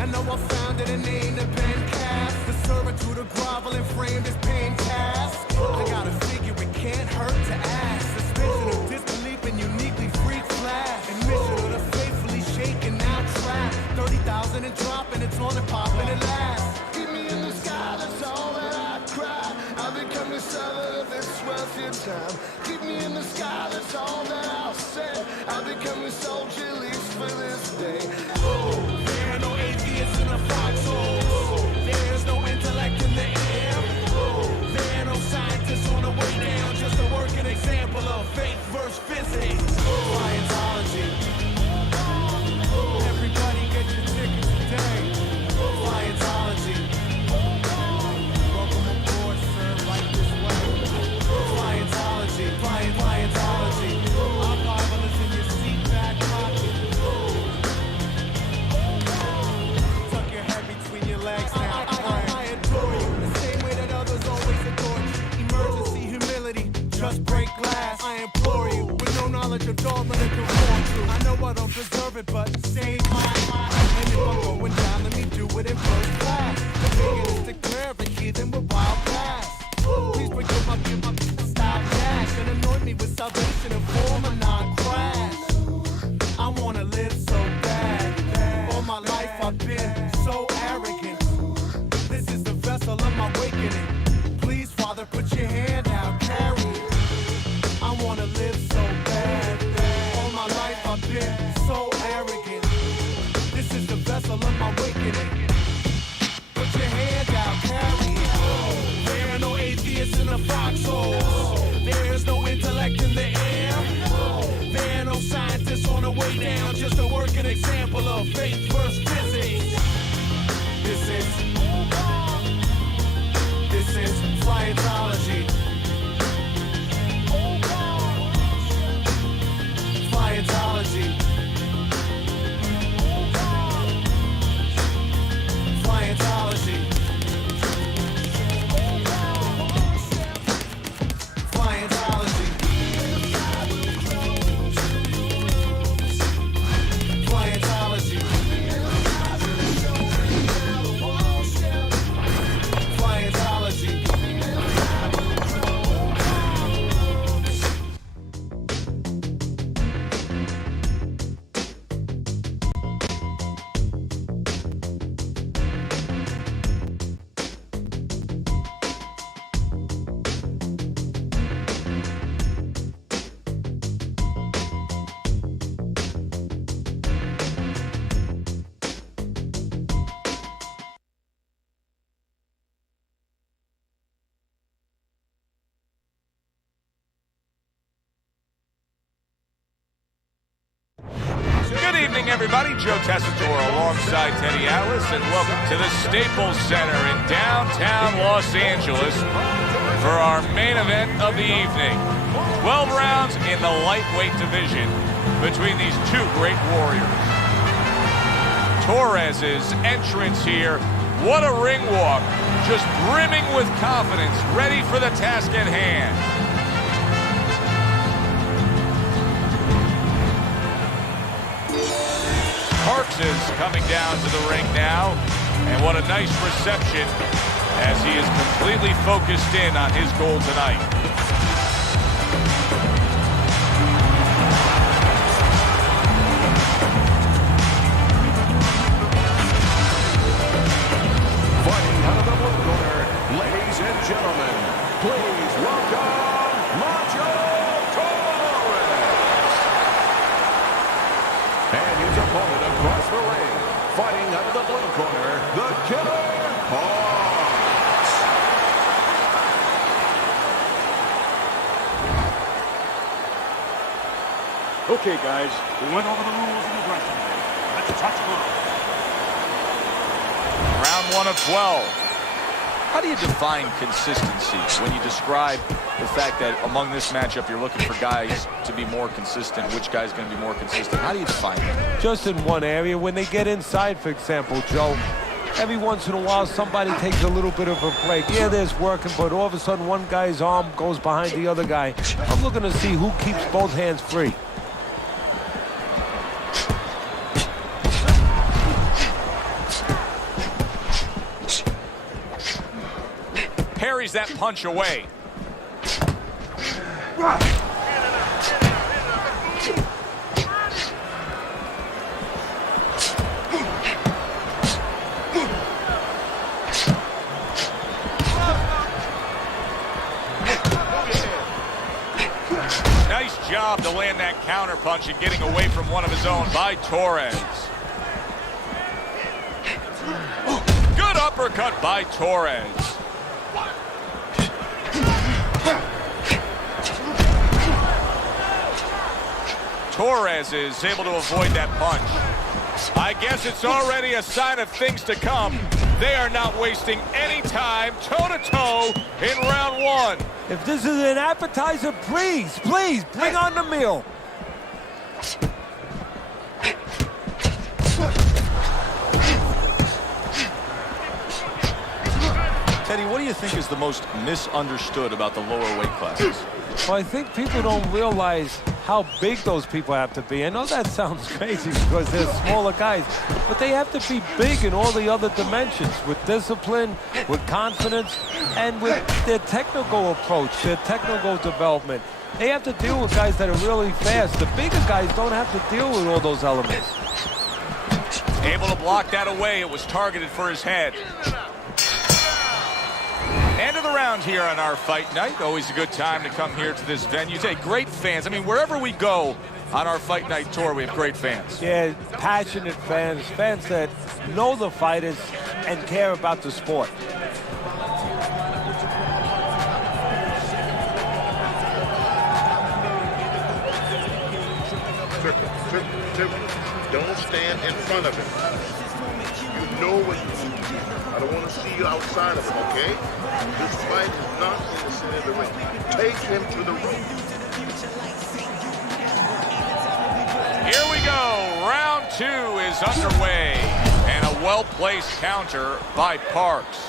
And now I found it and named the pen cast. The servitude of groveling framed as pain cast. I gotta figure it can't hurt to ask. Suspension of disbelief and uniquely freak flash. Admission of the faithfully shaken, now trapped. 30,000 and dropping, it's on and popping at last. Keep me in the sky, that's all that I cry. I've become the servant of this wealthy time. Keep me in the sky, that's all that I'll say. I've become the soldier, at least for this day. There are no atheists in a foxhole. There's no intellect in the air. There are no scientists on the way down. Just a working example of faith versus physics. Scientology. Everybody get your tickets today. Scientology. Welcome aboard, sir, right this way. Scientology. Scientology. Our Bible is in your seat back pocket. Tuck your head between your legs now. I adore you the same way that others always adore you. Emergency humility, just break glass. I implore you with no knowledge of dogma to conform to. I know I don't deserve it, but save my life. And if I'm going down, let me do it in first class. The biggest is declare the heathen with wild blast. Please forgive my style dash and anoint me with salvation in form of non-crash. I wanna live so bad. All my life I've been so arrogant. This is the vessel of my awakening. Please, Father, put your hand out, carry it. I wanna live so bad. All my life I've been so arrogant. This is the vessel of my awakening. Put your hand out, carry it. There are no atheists in the foxholes. There's no intellect in the air. There are no scientists on the way down. Just a working example of faith versus physics. This is Scientology. Scientology. Scientology. Scientology. Scientology. Scientology. Good evening, everybody. Joe Tessitore alongside Teddy Atlas, and welcome to the Staples Center in downtown Los Angeles for our main event of the evening. 12 rounds in the lightweight division between these two great warriors. Torres' entrance here. What a ring walk. Just brimming with confidence, ready for the task at hand. Parks is coming down to the ring now, and what a nice reception as he is completely focused in on his goal tonight. Fighting out of the blue corner, ladies and gentlemen, please welcome Macho Torres. And his opponent across the ring, fighting out of the blue corner, the Killer Parks. Okay, guys, we went over the rules in the dressing room. Let's touch gloves. Round 1 of 12. How do you define consistency when you describe the fact that among this matchup you're looking for guys to be more consistent? Which guy's going to be more consistent? How do you define that? Just in one area. When they get inside, for example, Joe, every once in a while somebody takes a little bit of a break. Yeah, there's working, but all of a sudden one guy's arm goes behind the other guy. I'm looking to see who keeps both hands free. parries that punch away. Nice job to land that counter punch and getting away from one of his own by Torres. Good uppercut by Torres. Torres is able to avoid that punch. I guess it's already a sign of things to come. They are not wasting any time toe-to-toe in round one. If this is an appetizer, please bring on the meal. Teddy, what do you think is the most misunderstood about the lower weight classes? Well, I think people don't realize how big those people have to be. I know that sounds crazy because they're smaller guys, but they have to be big in all the other dimensions, with discipline, with confidence, and with their technical approach, their technical development. They have to deal with guys that are really fast. The bigger guys don't have to deal with all those elements. Able to block that away. It was targeted for his head. End of the round here on our fight night. Always a good time to come here to this venue. Hey, great fans. I mean, wherever we go on our fight night tour, we have great fans. Yeah, passionate fans, fans that know the fighters and care about the sport. Don't stand in front of him. You know what you do. I don't want to see you outside of him, okay? This fight is not in the center of the ring. Take him to the ring. Here we go. Round two is underway. And a well-placed counter by Parks.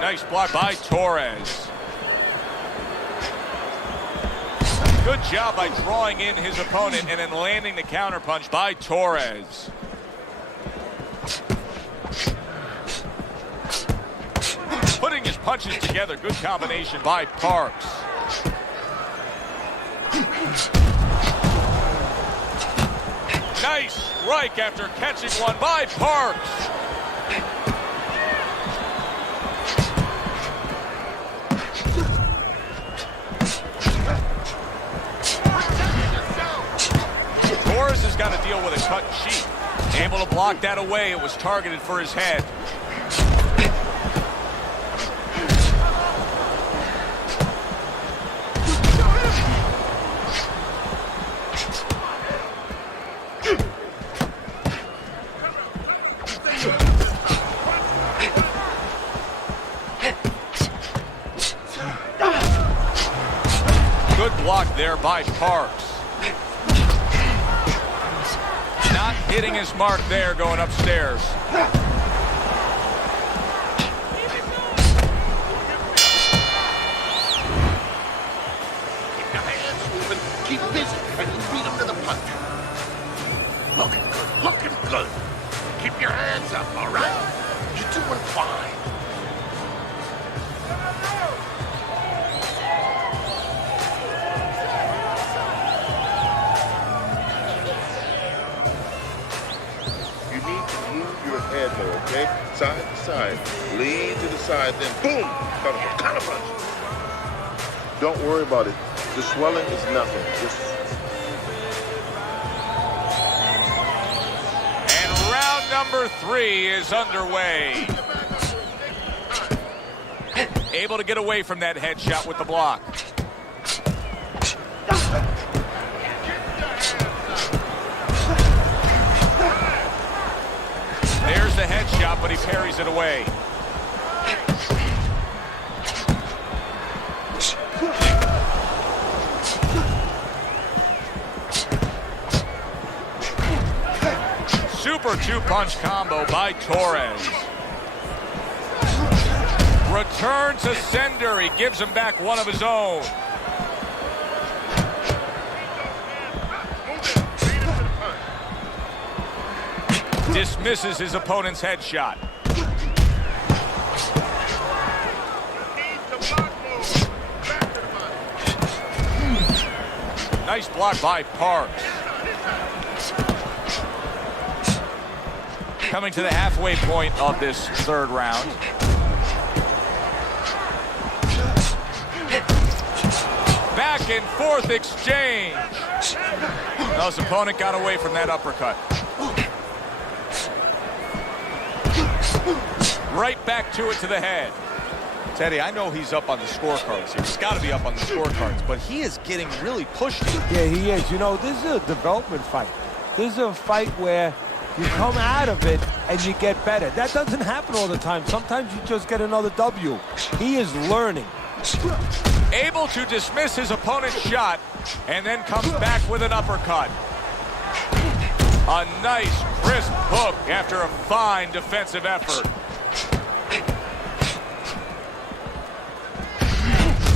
Nice block by Torres. Good job by drawing in his opponent and then landing the counterpunch by Torres. Putting his punches together. Good combination by Parks. Nice strike after catching one by Parks. Torres has got to deal with a cut sheet. Able to block that away. It was targeted for his head. Good block there by Parks. Not hitting his mark there going upstairs. Keep your hands moving. Keep busy. And you beat him to the punch. Looking good. Looking good. Keep your hands up, all right? You're doing fine. Head more, okay? Side to side. Lean to the side, then boom! Counter punch. Don't worry about it. The swelling is nothing. And round number 3 is underway. Able to get away from that headshot with the block. shot, but he parries it away. Super two-punch combo by Torres. Return to sender. He gives him back one of his own. Dismisses his opponent's headshot. Nice block by Parks. Coming to the halfway point of this third round. Back and forth exchange. Well, his opponent got away from that uppercut. Right back to it to the head. Teddy, I know he's up on the scorecards here. He's got to be up on the scorecards, but he is getting really pushed. Yeah, he is. You know, this is a development fight. This is a fight where you come out of it and you get better. That doesn't happen all the time. Sometimes you just get another W. He is learning. Able to dismiss his opponent's shot and then comes back with an uppercut. A nice, crisp hook after a fine defensive effort.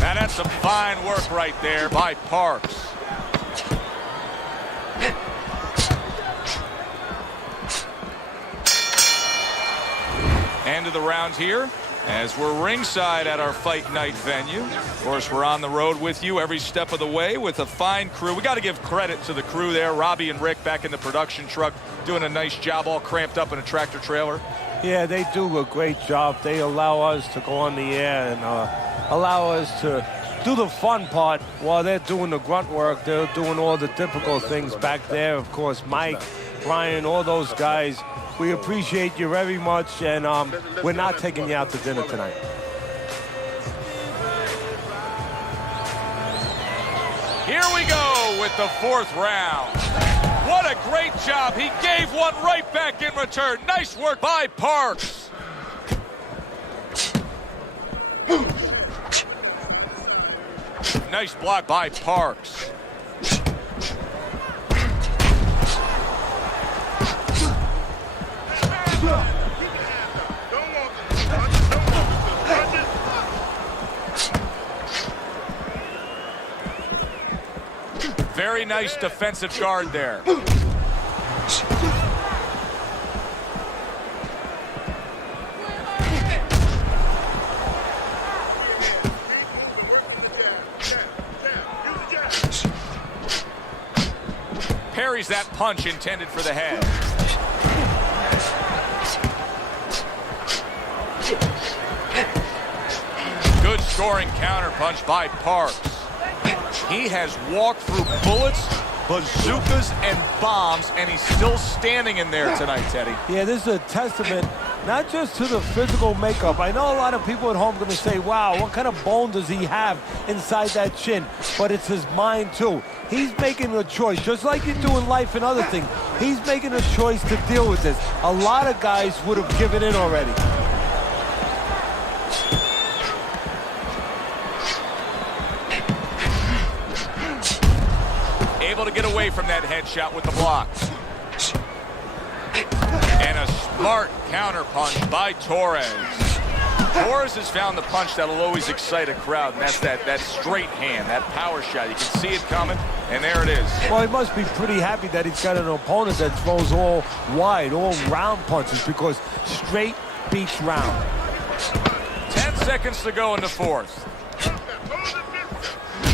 Now that's some fine work right there by Parks. End of the round here as we're ringside at our fight night venue. Of course, we're on the road with you every step of the way with a fine crew. We got to give credit to the crew there. Robbie and Rick back in the production truck doing a nice job, all cramped up in a tractor trailer. Yeah, they do a great job. They allow us to go on the air and allow us to do the fun part while they're doing the grunt work. They're doing all the difficult things back there. Of course, Mike, Brian, all those guys. We appreciate you very much, and we're not taking you out to dinner tonight. Here we go with the fourth round. What a great job. He gave one right back in return. Nice work by Parks. Nice block by Parks. Very nice defensive guard there. Parries that punch intended for the head. Good scoring counterpunch by Parks. He has walked through bullets, bazookas, and bombs, and he's still standing in there tonight, Teddy. Yeah, this is a testament not just to the physical makeup. I know a lot of people at home are going to say, wow, what kind of bone does he have inside that chin? But it's his mind, too. He's making a choice, just like you do in life and other things. He's making a choice to deal with this. A lot of guys would have given in already. Able to get away from that headshot with the block. And a smart counterpunch by Torres. Torres has found the punch that'll always excite a crowd, and that's that straight hand, that power shot. You can see it coming, and there it is. Well, he must be pretty happy that he's got an opponent that throws all wide, all round punches, because straight beats round. 10 seconds to go in the fourth.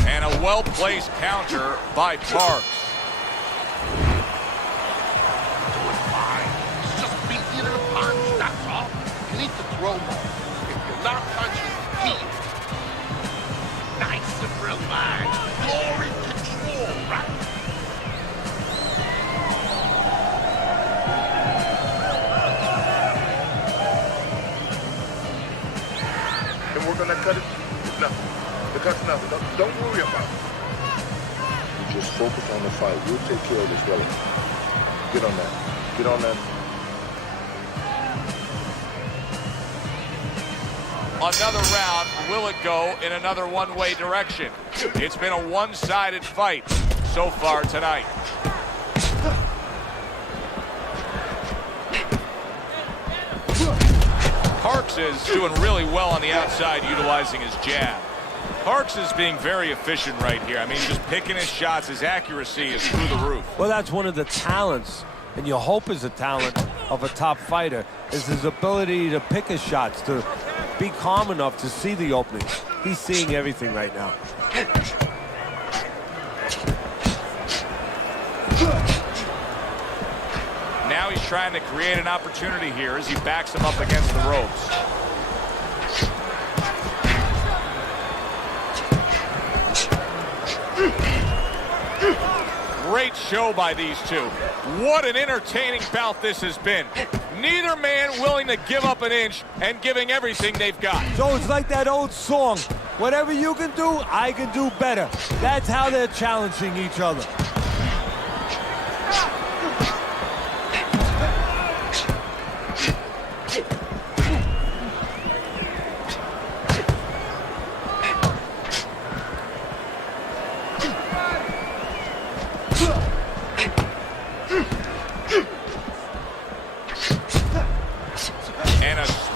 And a well-placed counter by Parks. Just be hitting a punch, that's all. You need to throw more. If you're not punching, heal. Nice and relaxed. Glory control, right? And we're gonna cut it. It's nothing. The cut's nothing. Don't worry about it. Just focus on the fight. We'll take care of this, brother. Get on that. Get on that. another round. Will it go in another one-way direction? It's been a one-sided fight so far tonight. Parks is doing really well on the outside, utilizing his jab. Parks is being very efficient right here. I mean, he's just picking his shots. His accuracy is through the roof. Well, that's one of the talents, and you hope is a talent of a top fighter, is his ability to pick his shots, to be calm enough to see the openings. He's seeing everything right now. Now he's trying to create an opportunity here as he backs him up against the ropes. Great show by these two. What an entertaining bout this has been. Neither man willing to give up an inch and giving everything they've got. So it's like that old song, whatever you can do, I can do better. That's how they're challenging each other.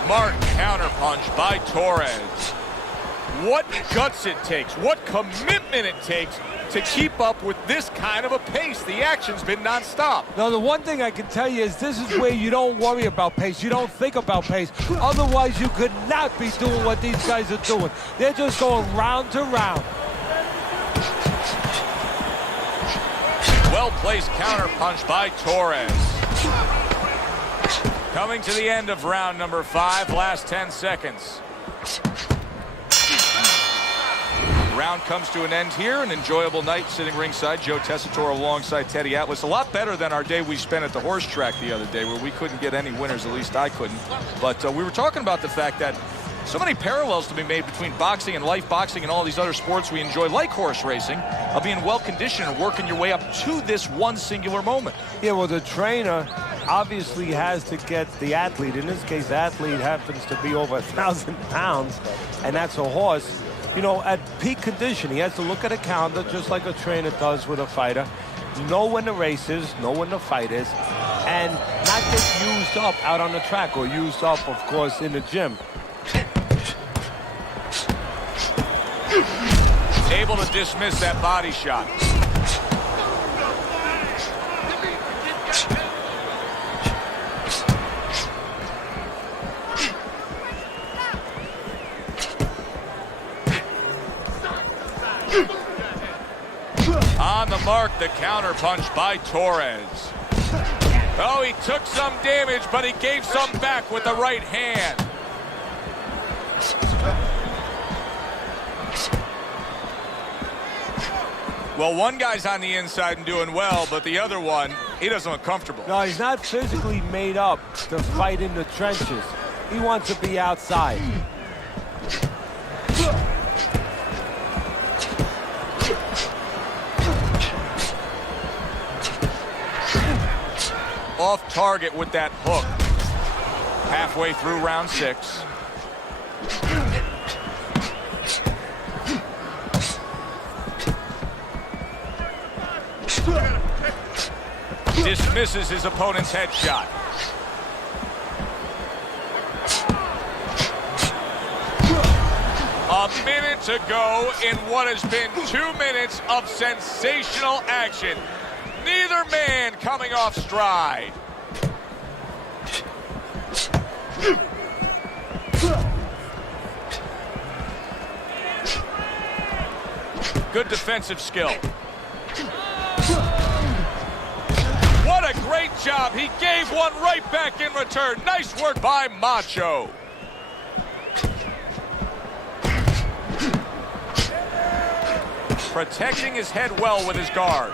Smart counterpunch by Torres. What guts it takes, what commitment it takes to keep up with this kind of a pace. The action's been nonstop. Now, the one thing I can tell you is this is where you don't worry about pace. You don't think about pace. Otherwise, you could not be doing what these guys are doing. They're just going round to round. Well-placed counterpunch by Torres. Coming to the end of round number 5, last 10 seconds. Round comes to an end here. An enjoyable night sitting ringside. Joe Tessitore alongside Teddy Atlas. A lot better than our day we spent at the horse track the other day, where we couldn't get any winners. At least I couldn't. But we were talking about the fact that so many parallels to be made between boxing and life boxing and all these other sports we enjoy, like horse racing, of being well-conditioned and working your way up to this one singular moment. Yeah, well, the trainer obviously has to get the athlete. In this case, the athlete happens to be over 1,000 pounds, and that's a horse. You know, at peak condition, he has to look at a calendar just like a trainer does with a fighter, know when the race is, know when the fight is, and not get used up out on the track or used up, of course, in the gym. Able to dismiss that body shot. On the mark, the counterpunch by Torres. Oh, he took some damage, but he gave some back with the right hand. Well, one guy's on the inside and doing well, but the other one, he doesn't look comfortable. No, he's not physically made up to fight in the trenches. He wants to be outside. Off target with that hook. Halfway through round 6. Dismisses his opponent's headshot. A minute to go in what has been 2 minutes of sensational action. Neither man coming off stride. Good defensive skill. What a great job. He gave one right back in return. Nice work by Macho. Protecting his head well with his guard.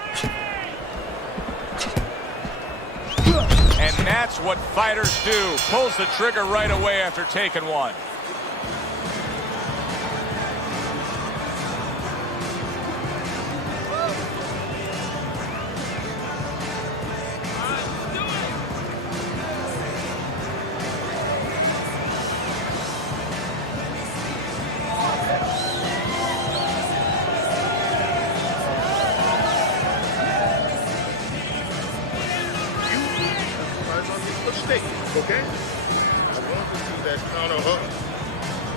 And that's what fighters do. Pulls the trigger right away after taking one. mistake, okay? I want to see that counter hook.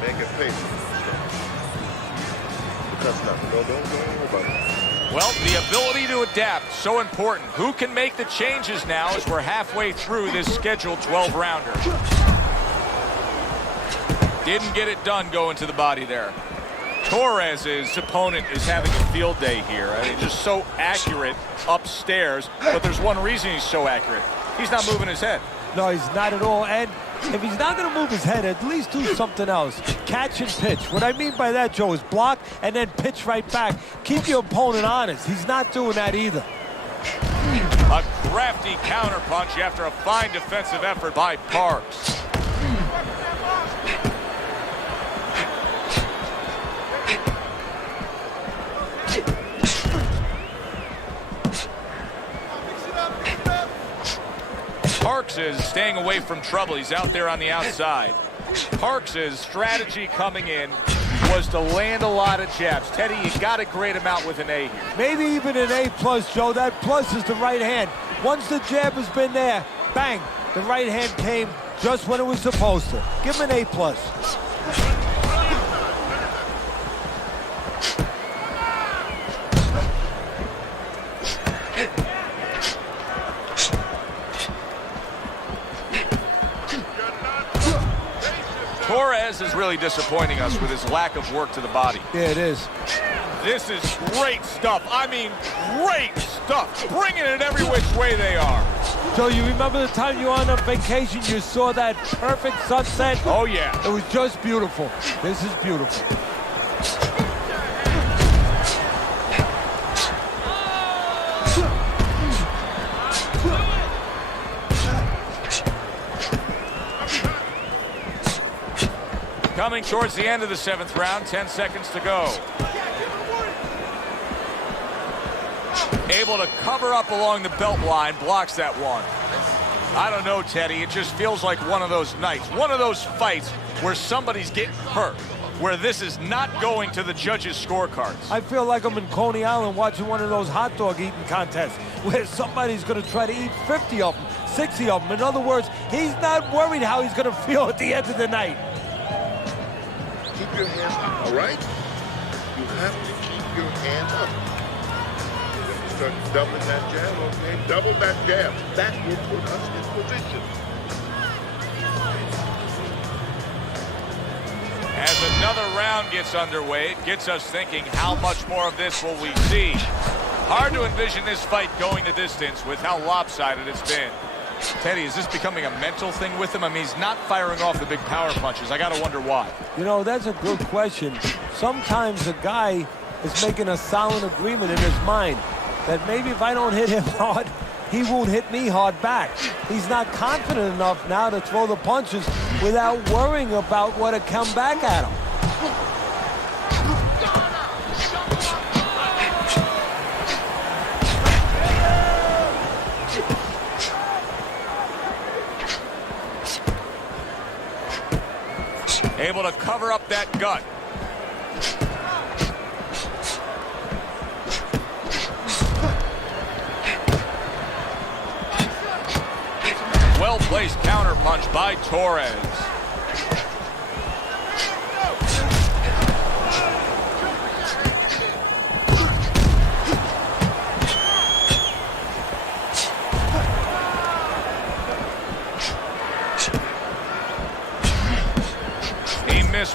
Make it pay for it. Because nothing. Don't worry about it. Well, the ability to adapt, so important. Who can make the changes now as we're halfway through this scheduled 12-rounder? Didn't get it done going to the body there. Torres' opponent is having a field day here. I mean, just so accurate upstairs, but there's one reason he's so accurate. He's not moving his head. No, he's not at all. And if he's not going to move his head, at least do something else. Catch and pitch. What I mean by that, Joe, is block and then pitch right back. Keep your opponent honest. He's not doing that either. A crafty counterpunch after a fine defensive effort by Parks. Parks is staying away from trouble. He's out there on the outside. Parks' strategy coming in was to land a lot of jabs. Teddy, you got to grade him out with an A here. Maybe even an A+, Joe. That plus is the right hand. Once the jab has been there, bang, the right hand came just when it was supposed to. Give him an A+. Torres is really disappointing us with his lack of work to the body. Yeah, it is. This is great stuff. I mean, great stuff. Bringing it every which way they are. So you remember the time you were on vacation, you saw that perfect sunset? Oh, yeah. It was just beautiful. This is beautiful. Coming towards the end of the 7th round, 10 seconds to go. Able to cover up along the belt line, blocks that one. I don't know, Teddy, it just feels like one of those nights, one of those fights where somebody's getting hurt, where this is not going to the judges' scorecards. I feel like I'm in Coney Island watching one of those hot dog eating contests where somebody's going to try to eat 50 of them, 60 of them. In other words, he's not worried how he's going to feel at the end of the night. Keep your hands up, all right? You have to keep your hands up. You're going to start doubling that jab, okay? Double that jab. That will put us in position. As another round gets underway, it gets us thinking, how much more of this will we see? Hard to envision this fight going the distance with how lopsided it's been. Teddy, is this becoming a mental thing with him? I mean, he's not firing off the big power punches. I got to wonder why. You know, that's a good question. Sometimes a guy is making a silent agreement in his mind that maybe if I don't hit him hard, he won't hit me hard back. He's not confident enough now to throw the punches without worrying about what to come back at him. Able to cover up that gut. Well-placed counterpunch by Torres.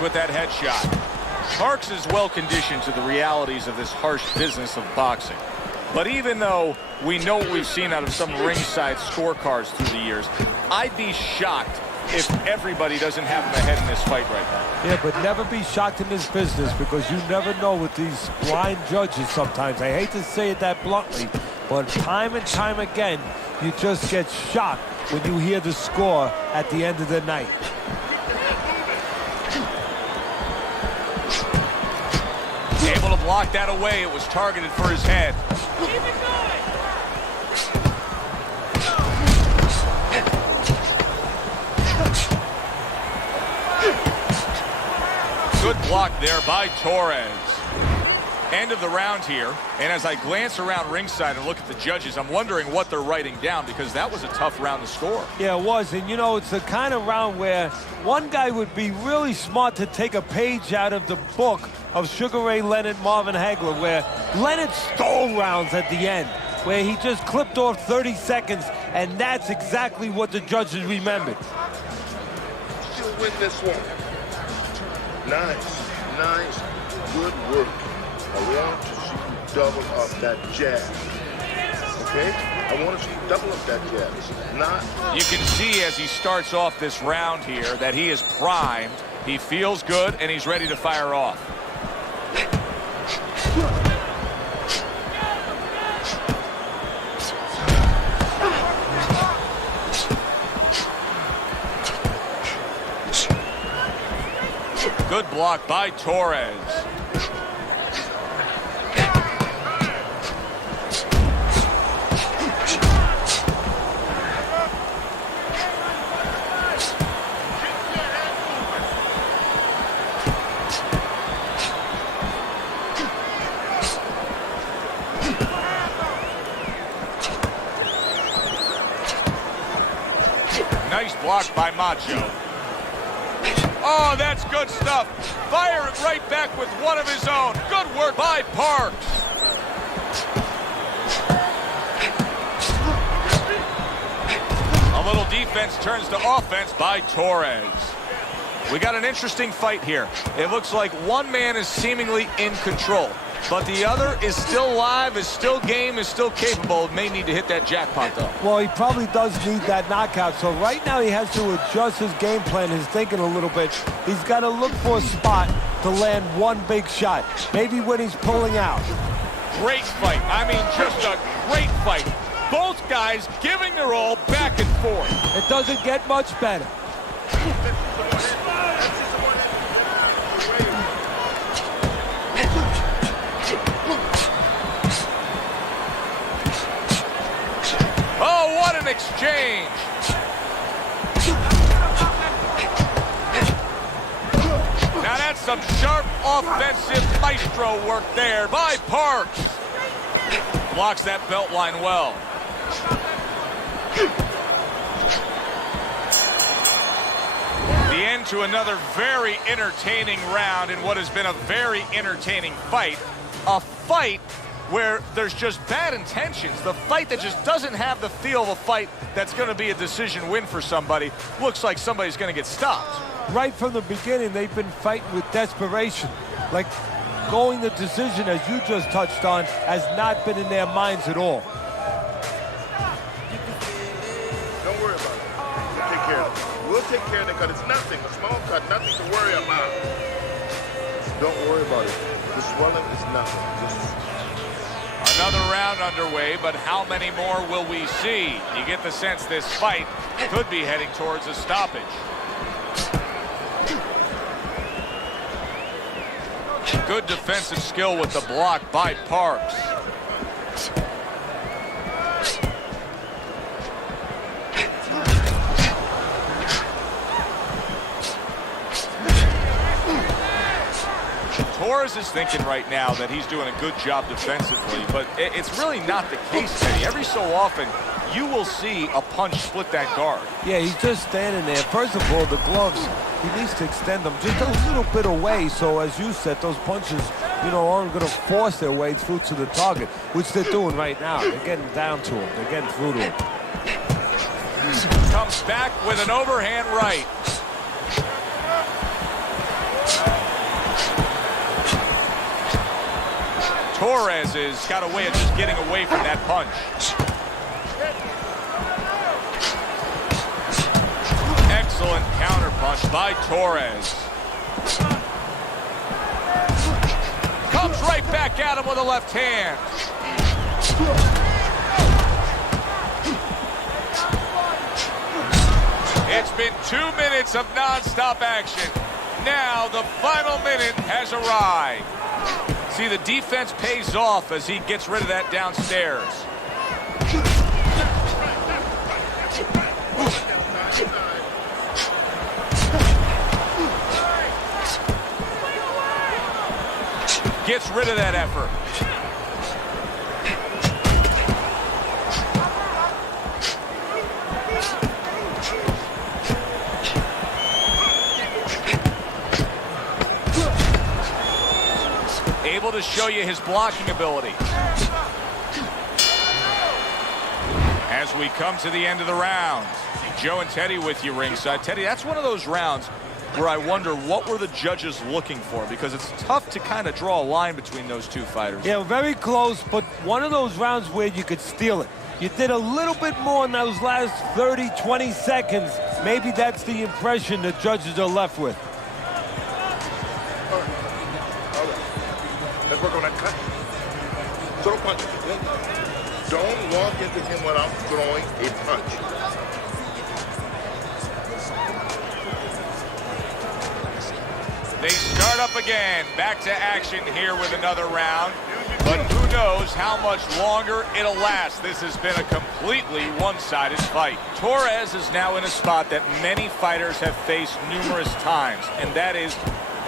With that headshot. Parks is well conditioned to the realities of this harsh business of boxing. But even though we know what we've seen out of some ringside scorecards through the years, I'd be shocked if everybody doesn't have him ahead in this fight right now. Yeah, but never be shocked in this business because you never know with these blind judges sometimes. I hate to say it that bluntly, but time and time again, you just get shocked when you hear the score at the end of the night. Able to block that away. It was targeted for his head. Keep it going. Good block there by Torres. End of the round here, and as I glance around ringside and look at the judges, I'm wondering what they're writing down, because that was a tough round to score. Yeah, it was, and you know, it's the kind of round where one guy would be really smart to take a page out of the book of Sugar Ray Leonard, Marvin Hagler, where Leonard stole rounds at the end, where he just clipped off 30 seconds, and that's exactly what the judges remembered. She'll win this one. Nice, good work. I want to see you double up that jab. Okay? I want to see you double up that jab. Not. You can see as he starts off this round here that he is primed. He feels good, and he's ready to fire off. Good block by Torres. Nice block by Macho. Oh, that's good stuff. Fire it right back with one of his own. Good work by Parks. A little defense turns to offense by Torres. We got an interesting fight here. It looks like one man is seemingly in control, but the other is still live, is still game, is still capable. May need to hit that jackpot, though. Well, he probably does need that knockout. So right now he has to adjust his game plan, his thinking a little bit. He's got to look for a spot to land one big shot. Maybe when he's pulling out. Great fight. I mean, just a great fight. Both guys giving their all back and forth. It doesn't get much better. Oh, what an exchange. Now that's some sharp offensive maestro work there by Parks. Blocks that belt line well. The end to another very entertaining round in what has been a very entertaining fight. A fight where there's just bad intentions. The fight that just doesn't have the feel of a fight that's going to be a decision win for somebody. Looks like somebody's going to get stopped. Right from the beginning, they've been fighting with desperation. Like going the decision, as you just touched on, has not been in their minds at all. Don't worry about it. We'll take care of it. We'll take care of it because it's nothing. A small cut, nothing to worry about. Don't worry about it. The swelling is nothing. Just Another round underway, but how many more will we see? You get the sense this fight could be heading towards a stoppage. Good defensive skill with the block by Parks. Torres is thinking right now that he's doing a good job defensively, but it's really not the case, Teddy. Every so often, you will see a punch split that guard. Yeah, he's just standing there. First of all, the gloves, he needs to extend them just a little bit away, so as you said, those punches, you know, aren't going to force their way through to the target, which they're doing right now. They're getting down to him. They're getting through to him. Comes back with an overhand right. Torres has got a way of just getting away from that punch. Excellent counterpunch by Torres. Comes right back at him with a left hand. It's been 2 minutes of non-stop action. Now the final minute has arrived. See, the defense pays off as he gets rid of that downstairs. Gets rid of that effort. Able to show you his blocking ability. As we come to the end of the round, Joe and Teddy with you ringside. Teddy, that's one of those rounds where I wonder what were the judges looking for, because it's tough to kind of draw a line between those two fighters. Yeah, very close, but one of those rounds where you could steal it. You did a little bit more in those last 30, 20 seconds. Maybe that's the impression the judges are left with. All right. Let's work on that cut. Throw punches, okay? Don't walk into him without throwing a punch. They start up again. Back to action here with another round. But who knows how much longer it'll last. This has been a completely one-sided fight. Torres is now in a spot that many fighters have faced numerous times, and that is,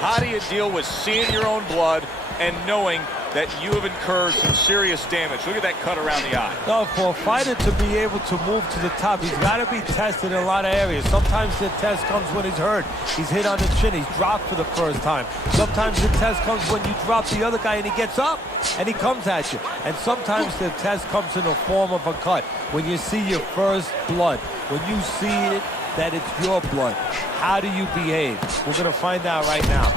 how do you deal with seeing your own blood and knowing that you have incurred some serious damage? Look at that cut around the eye. No, for a fighter to be able to move to the top, he's got to be tested in a lot of areas. Sometimes the test comes when he's hurt. He's hit on the chin. He's dropped for the first time. Sometimes the test comes when you drop the other guy and he gets up and he comes at you. And sometimes the test comes in the form of a cut. When you see your first blood, when you see it, that it's your blood, how do you behave? We're going to find out right now.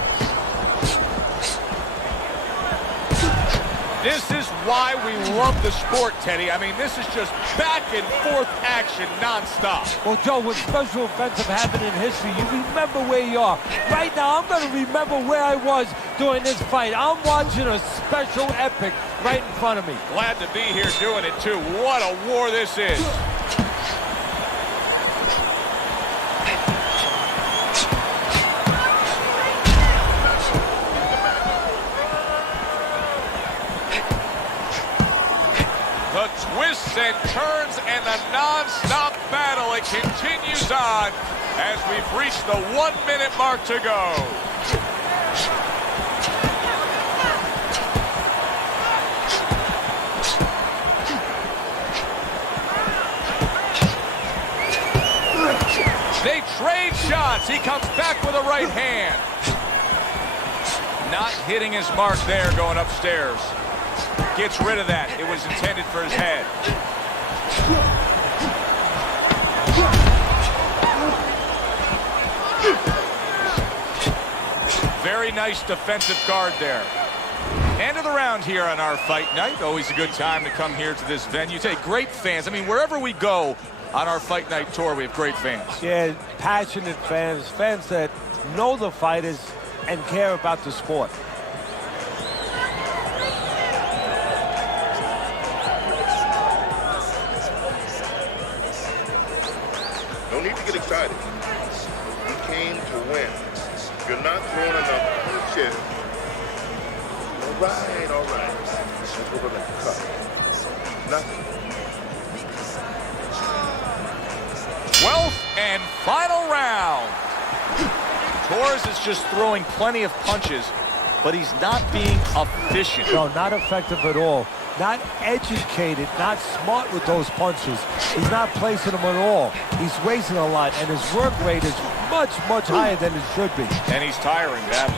This is why we love the sport, Teddy. I mean, this is just back and forth action nonstop. Well, Joe, when special events have happened in history, you remember where you are. Right now, I'm going to remember where I was during this fight. I'm watching a special epic right in front of me. Glad to be here doing it, too. What a war this is. The twists and turns and the non-stop battle, it continues on as we've reached the 1 minute mark to go. They trade shots. He comes back with a right hand. Not hitting his mark there going upstairs. Gets rid of that. It was intended for his head. Very nice defensive guard there. End of the round here on our fight night. Always a good time to come here to this venue. Take great fans. I mean, wherever we go on our fight night tour, we have great fans. Yeah, passionate fans, fans that know the fighters and care about the sport. No need to get excited. You came to win. You're not throwing enough punches. All right. Let's go over that cut. Nothing. 12th and final round. Torres is just throwing plenty of punches, but he's not being efficient. No, not effective at all. Not educated, not smart with those punches. He's not placing them at all. He's wasting a lot, and his work rate is much, much higher than it should be. And he's tiring badly.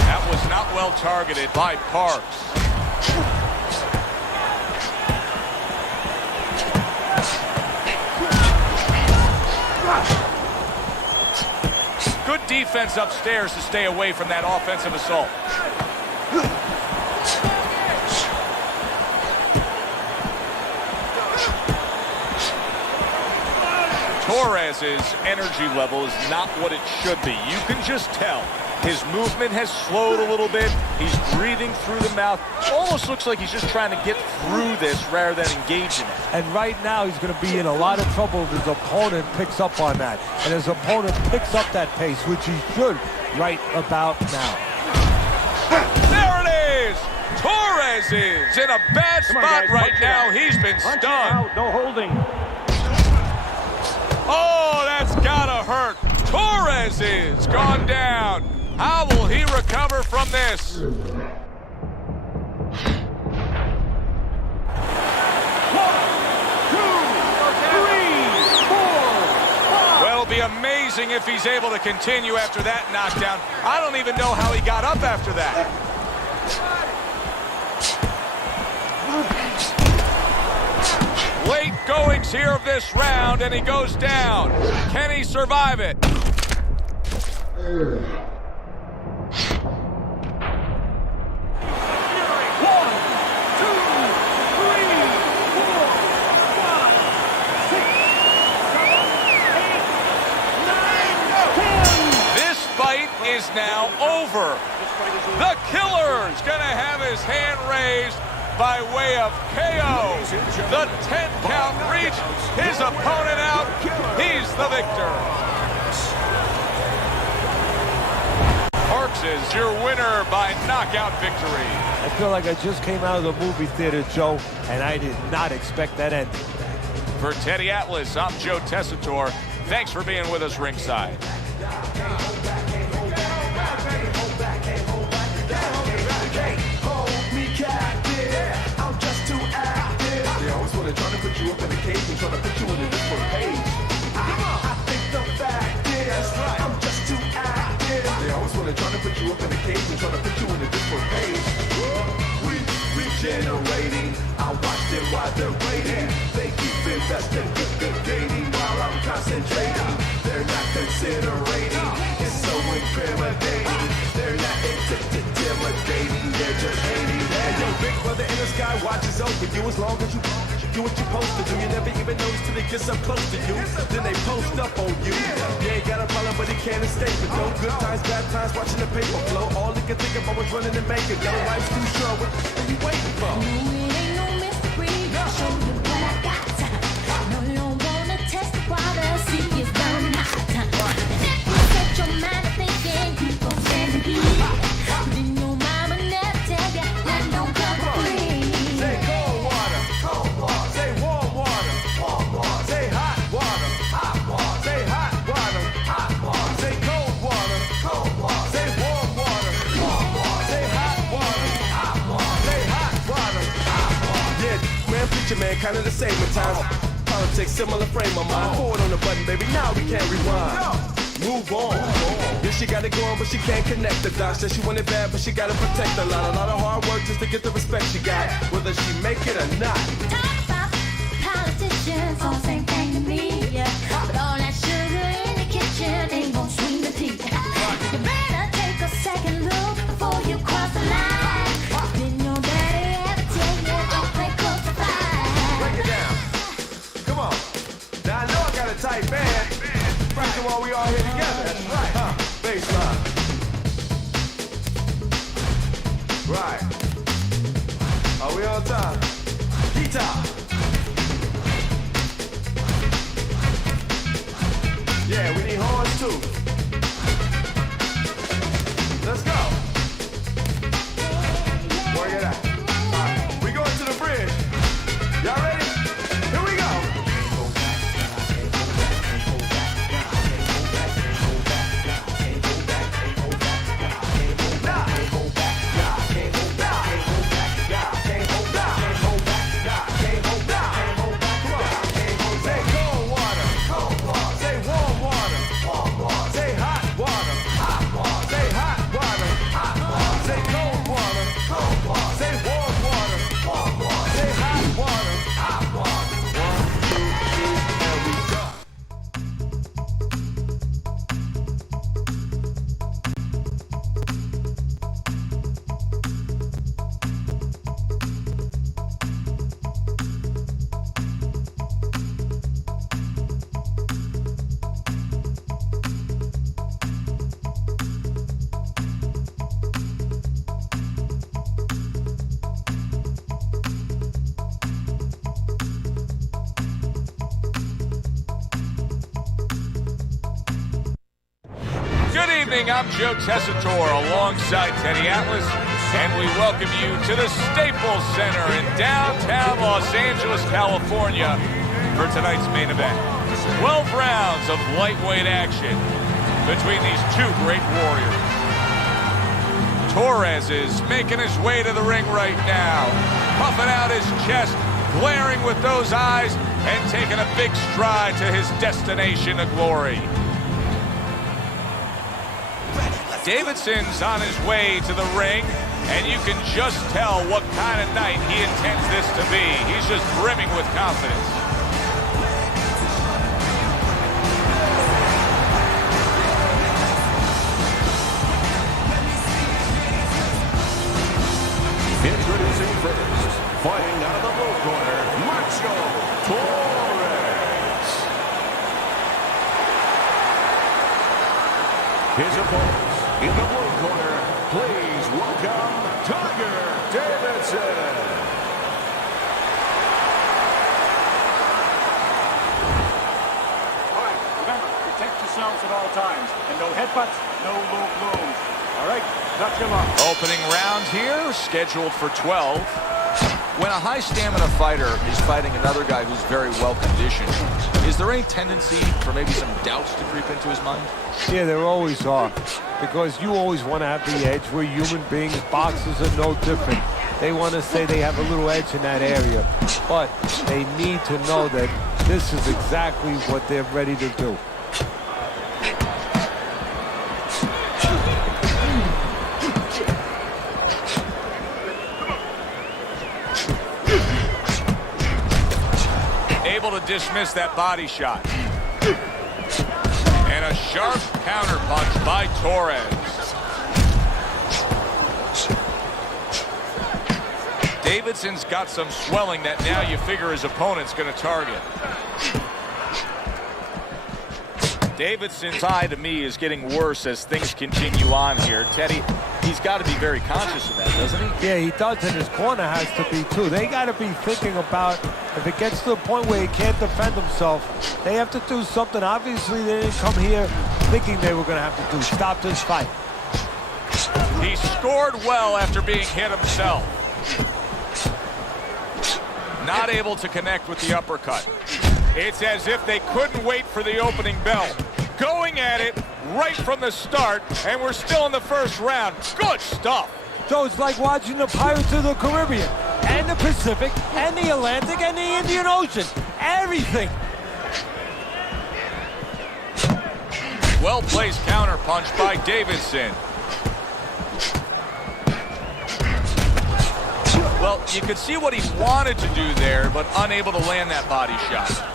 That was not well targeted by Parks. Good defense upstairs to stay away from that offensive assault. Torres's energy level is not what it should be. You can just tell. His movement has slowed a little bit. He's breathing through the mouth. Almost looks like he's just trying to get through this rather than engage in it. And right now, he's going to be in a lot of trouble if his opponent picks up on that. And his opponent picks up that pace, which he should right about now. There it is. Torres is in a bad spot right now. He's been Punch it stunned. out, no holding. Oh, that's gotta hurt. Torres is gone down. How will he recover from this? Well, it'll be amazing if he's able to continue after that knockdown. I don't even know how he got up after that. Late goings here of this round, and he goes down. Can he survive it? This fight is now over. The killer's gonna have his hand raised by way of KO. The 10 count reach, his opponent out, he's the victor. Parks is your winner by knockout victory. I feel like I just came out of the movie theater, Joe, and I did not expect that ending. For Teddy Atlas, I'm Joe Tessitore. Thanks for being with us ringside. Trying to put you up in the cage and trying to put you in a different page. I think the fact is, I'm just too active. They always want to try to put you up in the cage and try to put you in a different page. Regenerating, I watch them while they're waiting. They keep investigating while I'm concentrating. They're not considerating, it's so incriminating. They're not intimidating, they're just hating. And your big brother in the sky watches over you as long as you do what you're supposed to do. You never even notice till they get so close to you. Then they post up on you. You ain't got a problem, but he can't escape it. No good times, bad times, watching the paper flow. All he can think about was running and making. Yo, life's too short. What are you waiting for? No, it ain't no mystery. Show you what I got. No, you don't wanna test the water. See it's burning hot. And if you set your mind to thinking, you gon' stand to be. Then your mama never tell you that don't come for free. Say cold water. Say warm water. Say hot water. Say hot water. Say cold water. Say warm water. Say hot water. Say hot water. Yeah, man, picture man, kind of the same at times. Politics, similar frame of mind. Forward on the button, baby, now we can't rewind. Move on. Yeah, she got it going, but she can't connect the dots. Said she want it bad, but she gotta protect a lot of hard work just to get the respect she got, whether she make it or not. Talk about politicians, all same thing to me. Yeah. But all that sugar in the kitchen ain't gon' swing the tea. You better take a second look before you cross the line. Didn't your daddy ever tell you don't play close to fire? Break it down. Come on. Now I know I got a tight band. Reason why we all here together. That's right. Baseline. Right. Are we on time? Guitar. Yeah, we need horns too. Let's go. Work it out. All right. We going to the bridge. Y'all ready? Here we go. Say cold water. Say warm water. evening, I'm Joe Tessitore alongside Teddy Atlas, and we welcome you to the Staples Center in downtown Los Angeles, California for tonight's main event. 12 rounds of lightweight action between these two great warriors. Torres is making his way to the ring right now, puffing out his chest, glaring with those eyes, and taking a big stride to his destination of glory. Davidson's on his way to the ring, and you can just tell what kind of night he intends this to be. He's just brimming with confidence. Introducing first, fighting out of the blue corner, Torres. His opponent in the blue corner, please welcome Tiger Davidson. All right, remember, protect yourselves at all times. And no headbutts, no low blows. All right, touch him up. Opening round here, scheduled for 12. When a high stamina fighter is fighting another guy who's very well conditioned, is there any tendency for maybe some doubts to creep into his mind? Yeah, there always are. Because you always want to have the edge. We're human beings. Boxers are no different. They want to say they have a little edge in that area. But they need to know that this is exactly what they're ready to do. Able to dismiss that body shot. And a sharp counter punch by Torres. Davidson's got some swelling that now you figure his opponent's going to target. Davidson's eye to me is getting worse as things continue on here. Teddy, he's got to be very conscious of that, doesn't he? Yeah, he does, and his corner has to be too. They got to be thinking about if it gets to the point where he can't defend himself, they have to do something. Obviously, they didn't come here thinking they were going to have to do. Stop this fight. He scored well after being hit himself. Not able to connect with the uppercut. It's as if they couldn't wait for the opening bell. Going at it right from the start, and we're still in the first round. Good stuff. So it's like watching the Pirates of the Caribbean, and the Pacific, and the Atlantic, and the Indian Ocean. Everything. Well-placed counter punch by Davidson. Well, you could see what he wanted to do there, but unable to land that body shot.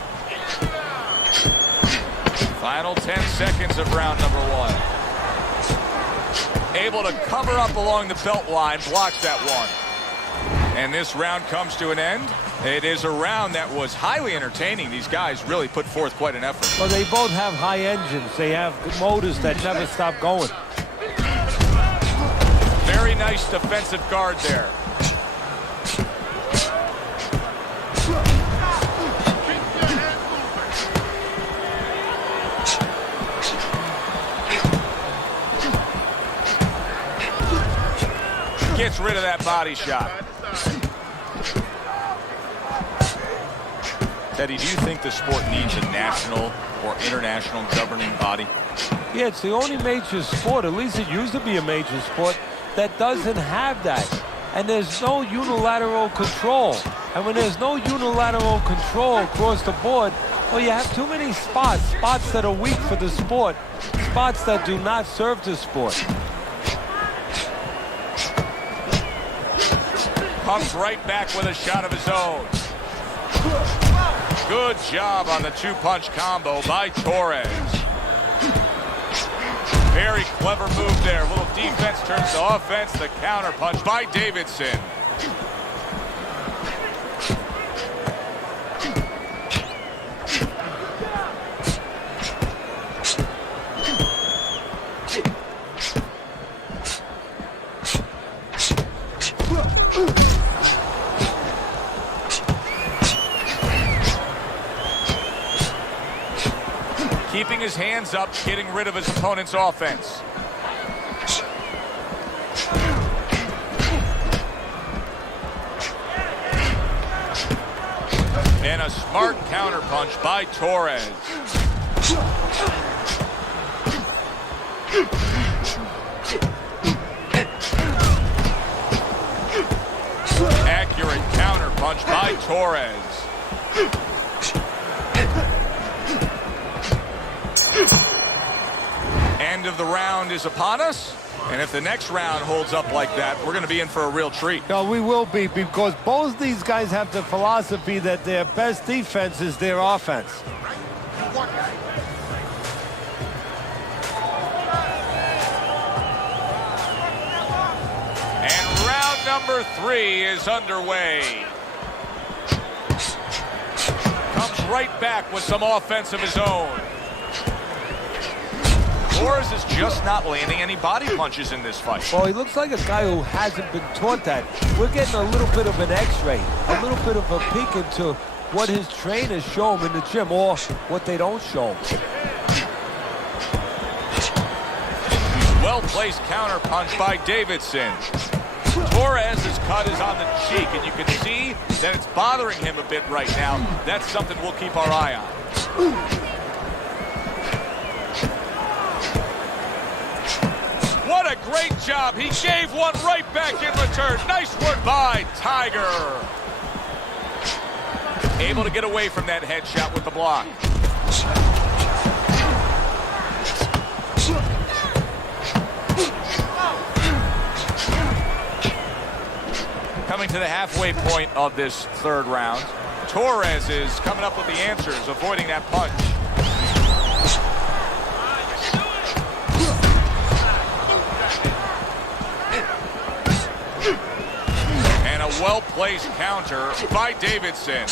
Final 10 seconds of round number one. Able to cover up along the belt line, blocks that one. And this round comes to an end. It is a round that was highly entertaining. These guys really put forth quite an effort. Well, they both have high engines. They have motors that never stop going. Very nice defensive guard there. Gets rid of that body shot. Teddy, do you think the sport needs a national or international governing body? Yeah, it's the only major sport, at least it used to be a major sport, that doesn't have that. And there's no unilateral control. And when there's no unilateral control across the board, well, you have too many spots that are weak for the sport, spots that do not serve the sport. Comes right back with a shot of his own. Good job on the two-punch combo by Torres. Very clever move there. A little defense turns to offense. The counter punch by Davidson. Keeping his hands up, getting rid of his opponent's offense. And a smart counterpunch by Torres. Accurate counterpunch by Torres. End of the round is upon us. And if the next round holds up like that, we're going to be in for a real treat. No, we will be, because both these guys have the philosophy that their best defense is their offense. And round number 3 is underway. Comes right back with some offense of his own. Torres is just not landing any body punches in this fight. Well, he looks like a guy who hasn't been taught that. We're getting a little bit of an x-ray, a little bit of a peek into what his trainers show him in the gym, or what they don't show him. Well-placed counterpunch by Davidson. Torres' cut is on the cheek, and you can see that it's bothering him a bit right now. That's something we'll keep our eye on. What a great job. He gave one right back in return. Nice work by Tiger. Able to get away from that headshot with the block. Coming to the halfway point of this third round. Torres is coming up with the answers, avoiding that punch. Well-placed counter by Davidson.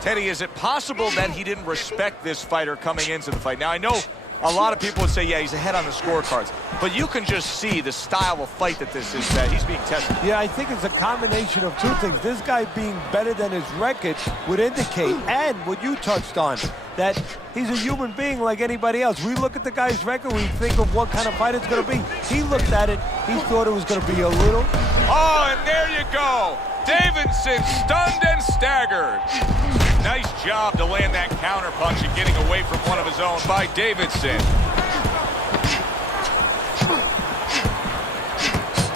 Teddy, is it possible that he didn't respect this fighter coming into the fight? Now, I know a lot of people would say, yeah, he's ahead on the scorecards, but you can just see the style of fight that this is, that he's being tested. Yeah, I think it's a combination of two things. This guy being better than his record would indicate, and what you touched on, that he's a human being like anybody else. We look at the guy's record, we think of what kind of fight it's going to be. He looked at it, he thought it was going to be a little. Oh, and there you go. Davidson stunned and staggered. Nice job to land that counterpunch and getting away from one of his own by Davidson.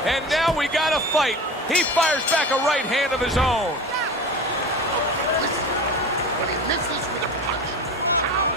And now we got a fight. He fires back a right hand of his own. Listen, when he misses with a punch, pound.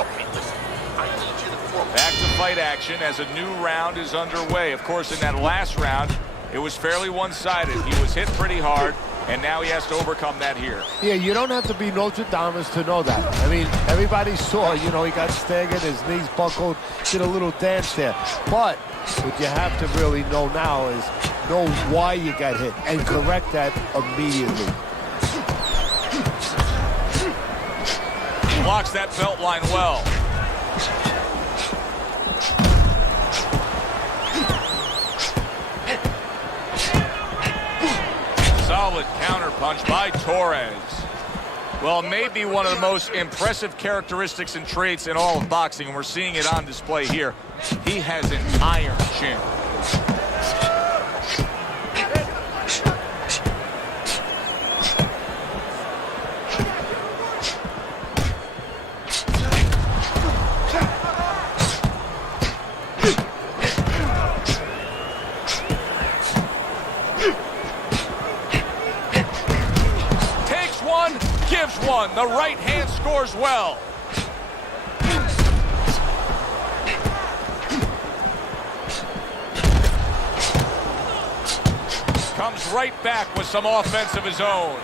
Okay, listen, I need you to form. Back to fight action as a new round is underway. Of course, in that last round, it was fairly one-sided. He was hit pretty hard, and now he has to overcome that here. Yeah, you don't have to be Notre Dame to know that. I mean, everybody saw, you know, he got staggered, his knees buckled, did a little dance there. But what you have to really know now is know why you got hit and correct that immediately. Blocks that belt line well. Solid counterpunch by Torres. Well, maybe one of the most impressive characteristics and traits in all of boxing, and we're seeing it on display here. He has an iron chin. Gives one. The right hand scores well. Comes right back with some offense of his own.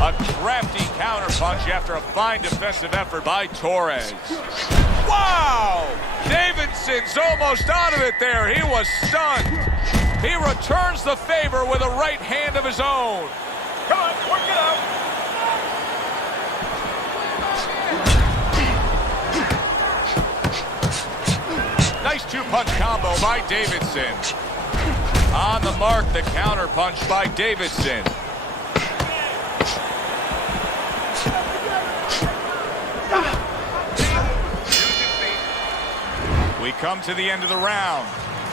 A crafty counterpunch after a fine defensive effort by Torres. Wow! Davidson's almost out of it there. He was stunned. He returns the favor with a right hand of his own. Come on, work it out. Nice two-punch combo by Davidson. On the mark, the counterpunch by Davidson. We come to the end of the round.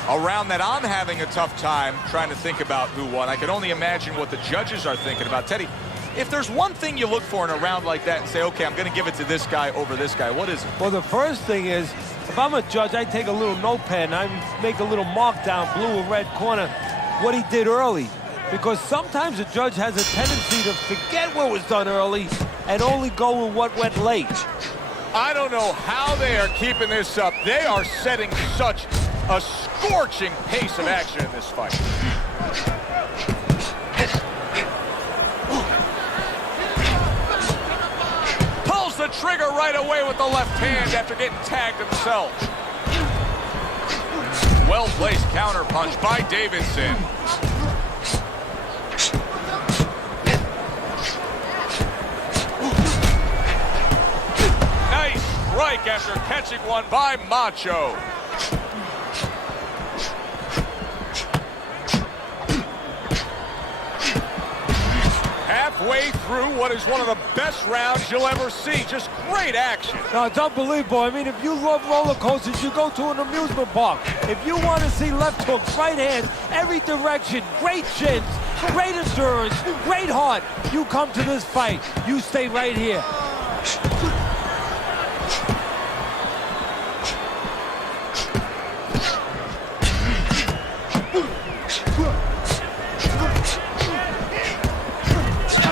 A round that I'm having a tough time trying to think about who won. I can only imagine what the judges are thinking about. Teddy, if there's one thing you look for in a round like that and say, okay, I'm going to give it to this guy over this guy, what is it? Well, the first thing is, if I'm a judge, I take a little notepad and I make a little mark down, blue or red corner, what he did early. Because sometimes a judge has a tendency to forget what was done early and only go with what went late. I don't know how they are keeping this up. They are setting such a scorching pace of action in this fight. Pulls the trigger right away with the left hand after getting tagged himself. Well-placed counter punch by Davidson. Nice strike after catching one by Macho. Halfway through what is one of the best rounds you'll ever see. Just great action. No, it's unbelievable. I mean, if you love roller coasters, you go to an amusement park. If you want to see left hooks, right hands, every direction, great chins, great endurance, great heart, you come to this fight. You stay right here.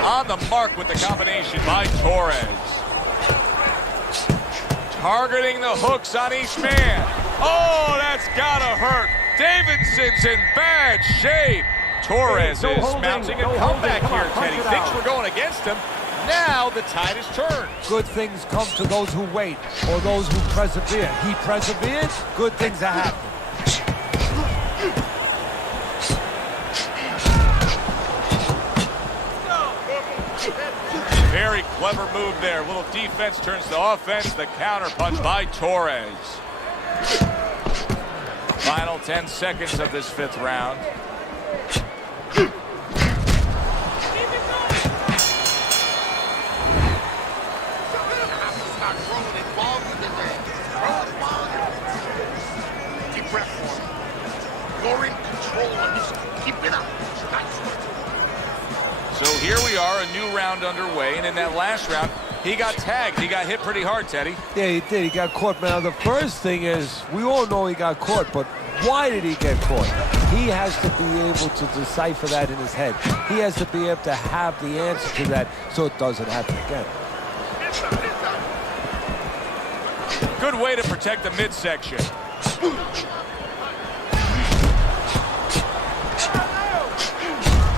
On the mark with the combination by Torres. Targeting the hooks on each man. Oh, that's gotta hurt. Davidson's in bad shape. Torres is mounting a comeback here, Teddy. Things were going against him. Now the tide is turned. Good things come to those who wait or those who persevere. He persevered, good things are happening. Very clever move there. A little defense turns to offense. The counter punch by Torres. Final 10 seconds of this fifth round. Deep breath for him. You're in control of this. Keep it up. So here we are, a new round underway, and in that last round, he got tagged. He got hit pretty hard, Teddy. Yeah, he did. He got caught. Now, the first thing is, we all know he got caught, but why did he get caught? He has to be able to decipher that in his head. He has to be able to have the answer to that so it doesn't happen again. Good way to protect the midsection.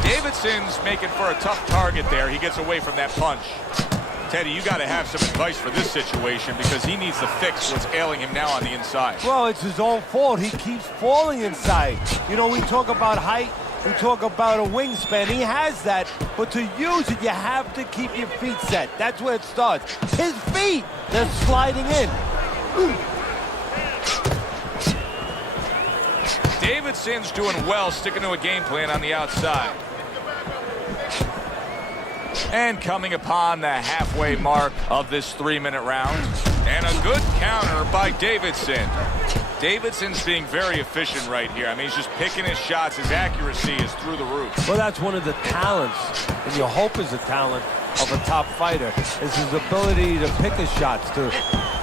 Davidson's making for a tough target there. He gets away from that punch. Teddy, you got to have some advice for this situation because he needs to fix what's ailing him now on the inside. Well, it's his own fault. He keeps falling inside. You know, we talk about height. We talk about a wingspan. He has that, but to use it, you have to keep your feet set. That's where it starts. His feet, they're sliding in. Davidson's doing well, sticking to a game plan on the outside. And coming upon the halfway mark of this 3-minute round. And a good counter by Davidson. Davidson's being very efficient right here. I mean, he's just picking his shots. His accuracy is through the roof. Well, that's one of the talents, and you hope is a talent of a top fighter, is his ability to pick his shots, to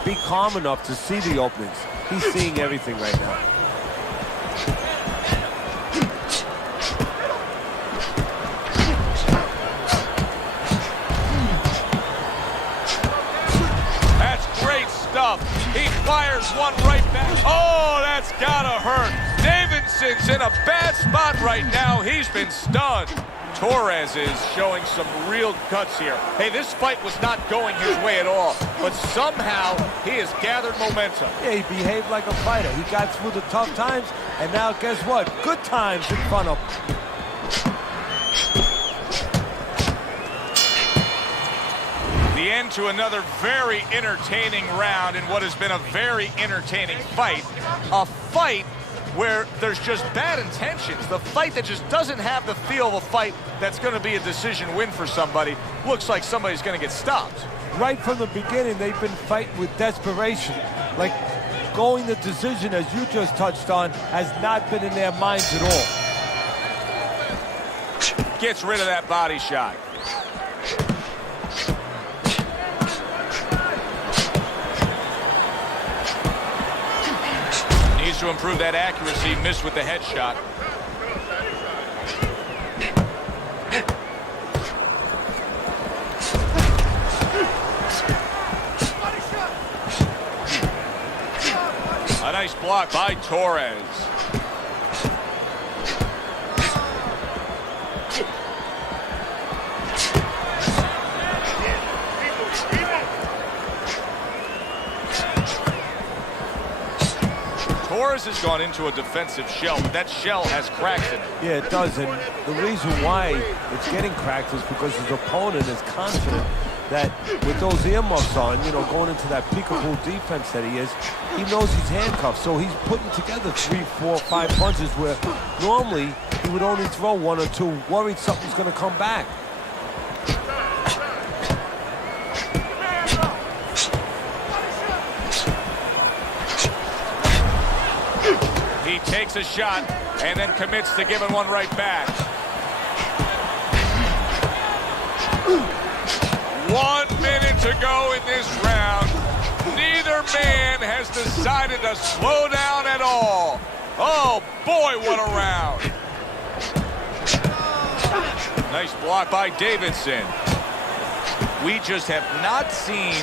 be calm enough to see the openings. He's seeing everything right now. He fires one right back. Oh, that's gotta hurt. Davidson's in a bad spot right now. He's been stunned. Torres is showing some real guts here. Hey, this fight was not going his way at all, but somehow he has gathered momentum. Yeah, he behaved like a fighter. He got through the tough times, and now guess what? Good times in front of him. The end to another very entertaining round in what has been a very entertaining fight. A fight where there's just bad intentions. The fight that just doesn't have the feel of a fight that's going to be a decision win for somebody. Looks like somebody's going to get stopped. Right from the beginning, they've been fighting with desperation. Like, going the decision, as you just touched on, has not been in their minds at all. Gets rid of that body shot. Needs to improve that accuracy. Missed with the headshot. A nice block by Torres. Torres has gone into a defensive shell, but that shell has cracks in it. Yeah, it does, and the reason why it's getting cracked is because his opponent is confident that with those earmuffs on, you know, going into that peekaboo defense that he is, he knows he's handcuffed, so he's putting together 3, 4, 5 punches where normally he would only throw 1 or 2, worried something's going to come back. He takes a shot and then commits to giving one right back. 1 minute to go in this round. Neither man has decided to slow down at all. Oh boy, what a round. Nice block by Davidson. We just have not seen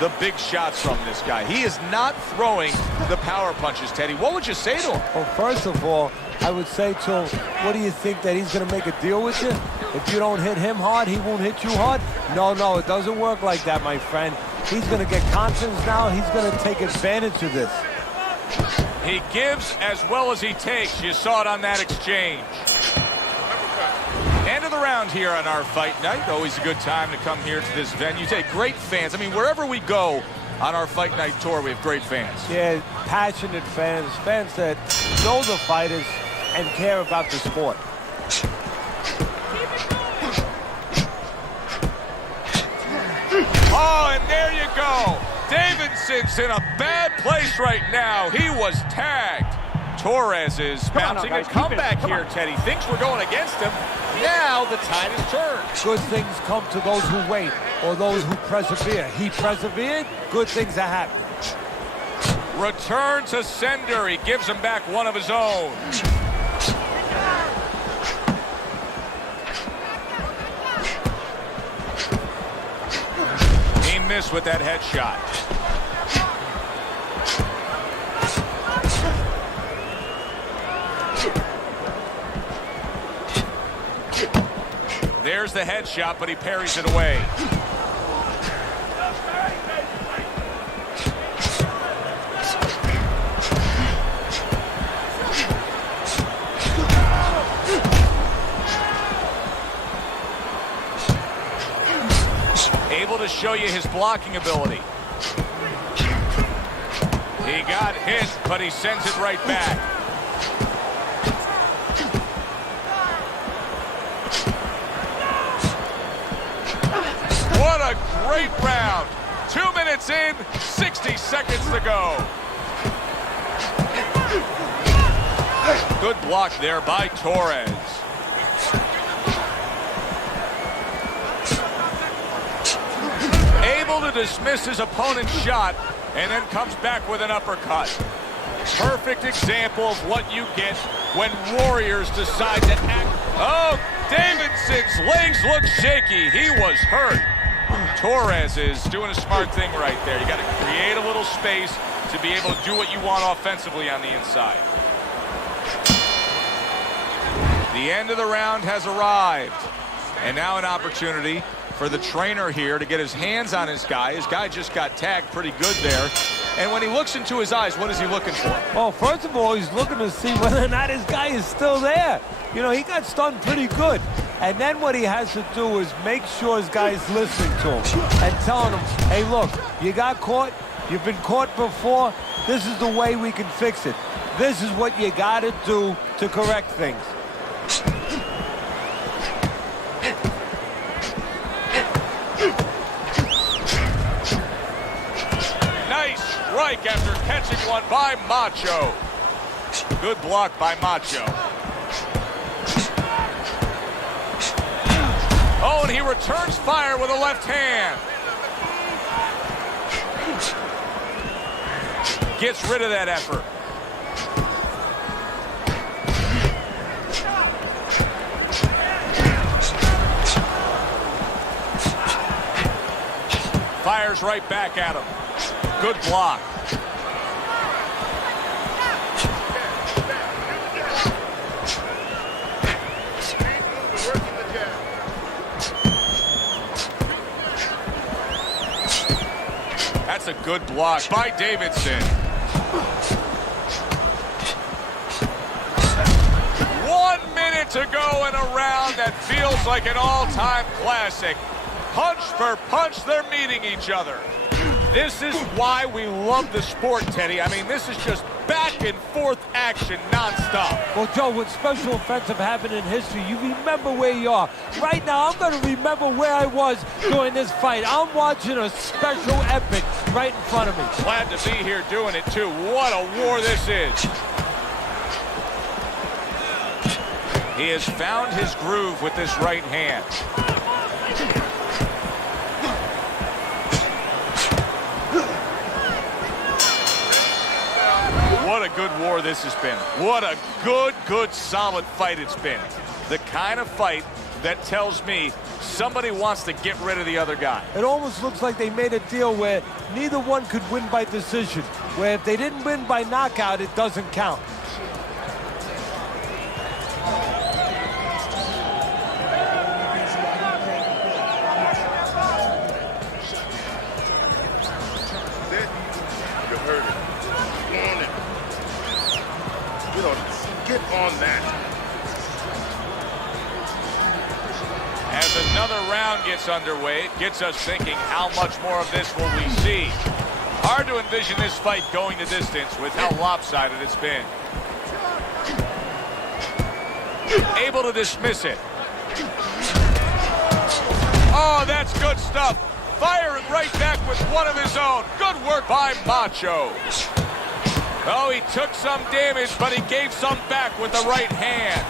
the big shots from this guy. He is not throwing the power punches, Teddy. What would you say to him? Well, first of all, I would say to him, what do you think, that he's going to make a deal with you? If you don't hit him hard, he won't hit you hard? No, it doesn't work like that, my friend. He's going to get confidence now. He's going to take advantage of this. He gives as well as he takes. You saw it on that exchange. End of the round here on our fight night. Always a good time to come here to this venue. Take great fans. I mean, wherever we go on our fight night tour, we have great fans. Yeah, passionate fans, fans that know the fighters and care about the sport. Oh, and there you go. Davidson's in a bad place right now. He was tagged. Torres is mounting a comeback here, Teddy. Thinks we're going against him. Now the tide has turned. Good things come to those who wait, or those who persevere. He persevered, good things are happening. Return to sender. He gives him back one of his own. He missed with that headshot. There's the headshot, but he parries it away. Able to show you his blocking ability. He got hit, but he sends it right back. What a great round. 2 minutes in, 60 seconds to go. Good block there by Torres. Able to dismiss his opponent's shot and then comes back with an uppercut. Perfect example of what you get when warriors decide to act. Oh, Davidson's legs look shaky. He was hurt. Torres is doing a smart thing right there. You got to create a little space to be able to do what you want offensively on the inside. The end of the round has arrived. And now an opportunity for the trainer here to get his hands on his guy. His guy just got tagged pretty good there. And when he looks into his eyes, what is he looking for? Well, first of all, he's looking to see whether or not his guy is still there. You know, he got stunned pretty good. And then what he has to do is make sure his guy is listening to him and telling him, hey, look, you got caught. You've been caught before. This is the way we can fix it. This is what you got to do to correct things. strike after catching one by Macho. Good block by Macho. Oh, and he returns fire with a left hand. Gets rid of that effort. Fires right back at him. Good block. That's a good block by Davidson. 1 minute to go in a round that feels like an all-time classic. Punch for punch, they're meeting each other. This is why we love the sport, Teddy. I mean, this is just back and forth action nonstop. Well, Joe, when special effects have happened in history, you remember where you are. Right now, I'm going to remember where I was during this fight. I'm watching a special epic right in front of me. Glad to be here doing it, too. What a war this is. He has found his groove with this right hand. What a good war this has been. What a good, solid fight it's been. The kind of fight that tells me somebody wants to get rid of the other guy. It almost looks like they made a deal where neither one could win by decision, where if they didn't win by knockout, it doesn't count. You heard it. On it. You know, get on that. As another round gets underway, it gets us thinking, how much more of this will we see? Hard to envision this fight going the distance with how lopsided it's been. Able to dismiss it. Oh, that's good stuff. Firing right back with one of his own. Good work by Macho. Oh, he took some damage, but he gave some back with the right hand.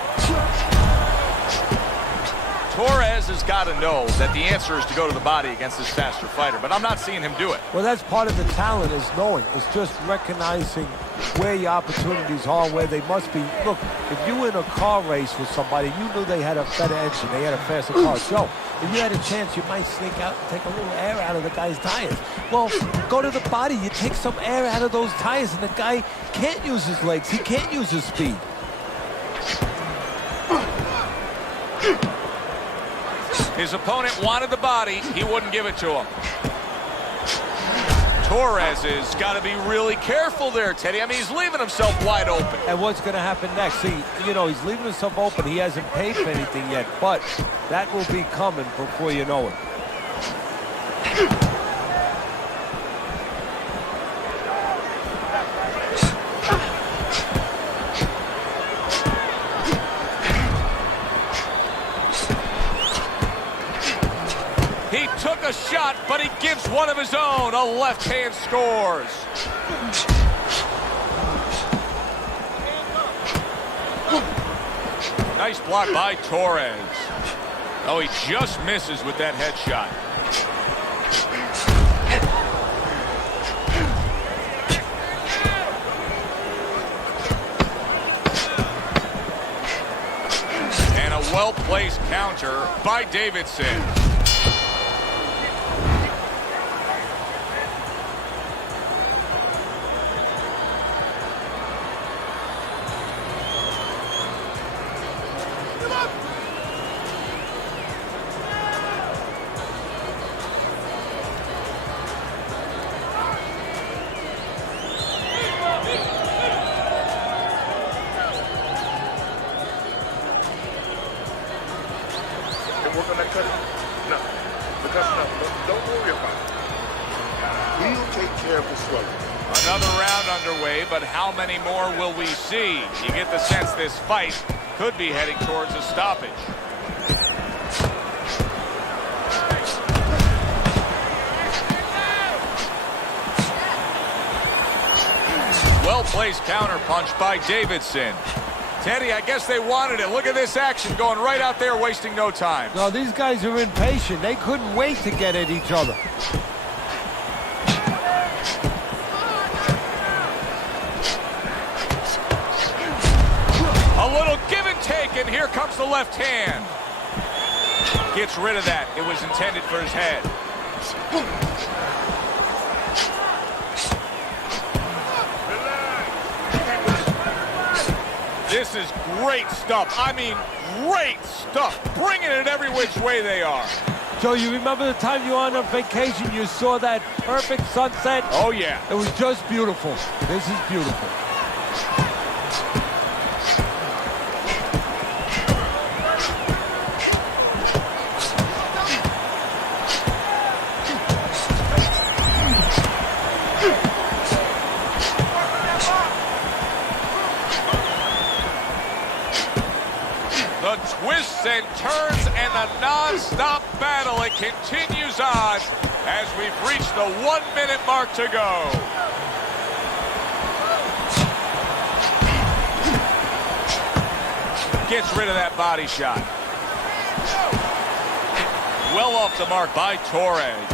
Torres has got to know that the answer is to go to the body against this faster fighter, but I'm not seeing him do it. Well, that's part of the talent, is knowing. It's just recognizing where your opportunities are, where they must be. Look, if you were in a car race with somebody, you knew they had a better engine, they had a faster car. So, if you had a chance, you might sneak out and take a little air out of the guy's tires. Well, go to the body, you take some air out of those tires, and the guy can't use his legs, he can't use his speed. His opponent wanted the body, he wouldn't give it to him. Torres has got to be really careful there, Teddy. I mean, he's leaving himself wide open. And what's going to happen next? See, you know, he's leaving himself open. He hasn't paid for anything yet, but that will be coming before you know it. He took a shot, but he gives one of his own. A left hand scores. Nice block by Torres. Oh, he just misses with that headshot. And a well-placed counter by Davidson. Work on that cutting? No. Because no, don't worry about it. We'll take care of the struggle. Another round underway, but how many more will we see? You get the sense this fight could be heading towards a stoppage. Well-placed counterpunch by Davidson. Teddy, I guess they wanted it. Look at this action going right out there, wasting no time. No, these guys are impatient. They couldn't wait to get at each other. A little give and take, and here comes the left hand. Gets rid of that. It was intended for his head. This is great stuff. I mean, great stuff. Bringing it every which way they are. Joe, you remember the time you were on vacation, you saw that perfect sunset? Oh, yeah. It was just beautiful. This is beautiful. The twists and turns and the non-stop battle, it continues on as we've reached the 1 minute mark to go. Gets rid of that body shot. Well off the mark by Torres.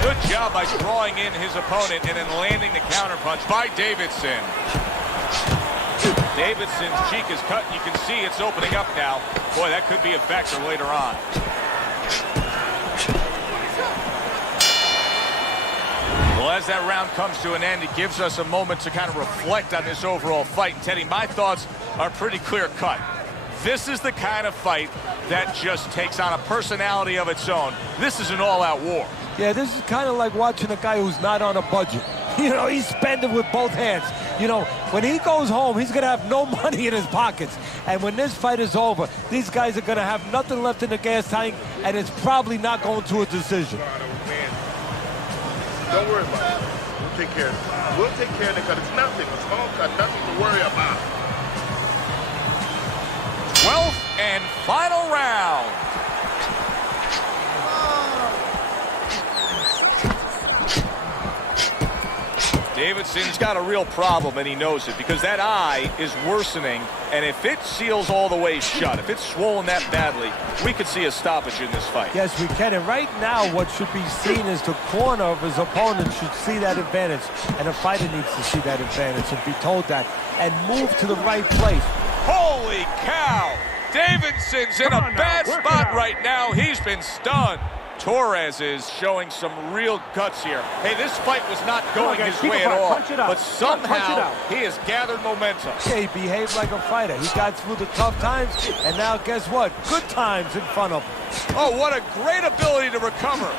Good job by drawing in his opponent and then landing the counterpunch by Davidson. Davidson's cheek is cut. You can see it's opening up now. Boy, that could be a factor later on. Well, as that round comes to an end, it gives us a moment to kind of reflect on this overall fight. And Teddy, my thoughts are pretty clear-cut. This is the kind of fight that just takes on a personality of its own. This is an all-out war. Yeah, this is kind of like watching a guy who's not on a budget. You know, he's spending with both hands. You know, when he goes home, he's going to have no money in his pockets. And when this fight is over, these guys are going to have nothing left in the gas tank, and it's probably not going to a decision. Don't worry about it. We'll take care of it. We'll take care of it because it's nothing. A small cut, nothing to worry about. 12th and final round. Davidson's got a real problem, and he knows it, because that eye is worsening, and if it seals all the way shut, if it's swollen that badly, we could see a stoppage in this fight. Yes, we can. And right now, what should be seen is the corner of his opponent should see that advantage, and the fighter needs to see that advantage and be told that, and move to the right place. Holy cow! Davidson's in a bad spot right now. He's been stunned. Torres is showing some real guts here. Hey, this fight was not going his way at all, but somehow he has gathered momentum. Yeah, he behaved like a fighter. He got through the tough times, and now guess what? Good times in front of him. Oh, what a great ability to recover.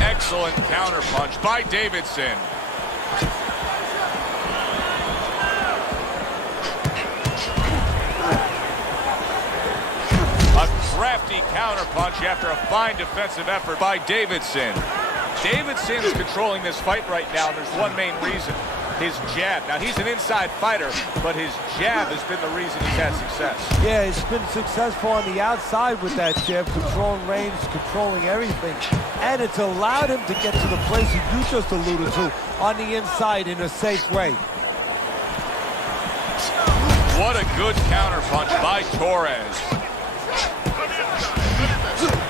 Excellent counterpunch by Davidson. Crafty counterpunch after a fine defensive effort by Davidson. Davidson is controlling this fight right now, and there's one main reason: his jab. Now, he's an inside fighter, but his jab has been the reason he's had success. Yeah, he's been successful on the outside with that jab, controlling range, controlling everything. And it's allowed him to get to the place you just alluded to, on the inside in a safe way. What a good counterpunch by Torres.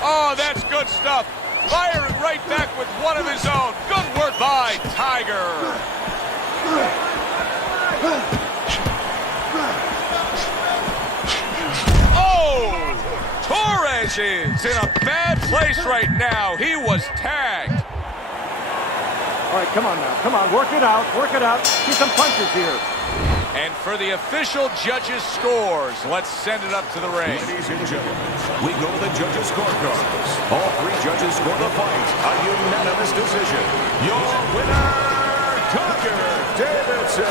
Oh, that's good stuff. Firing right back with one of his own. Good work by Tiger. Oh, Torres is in a bad place right now. He was tagged. All right, come on now. Come on, work it out. Work it out. See some punches here. And for the official judges' scores, let's send it up to the ring. Ladies and gentlemen, we go to the judges' scorecards. All three judges score the fight. A unanimous decision. Your winner, Tiger Davidson.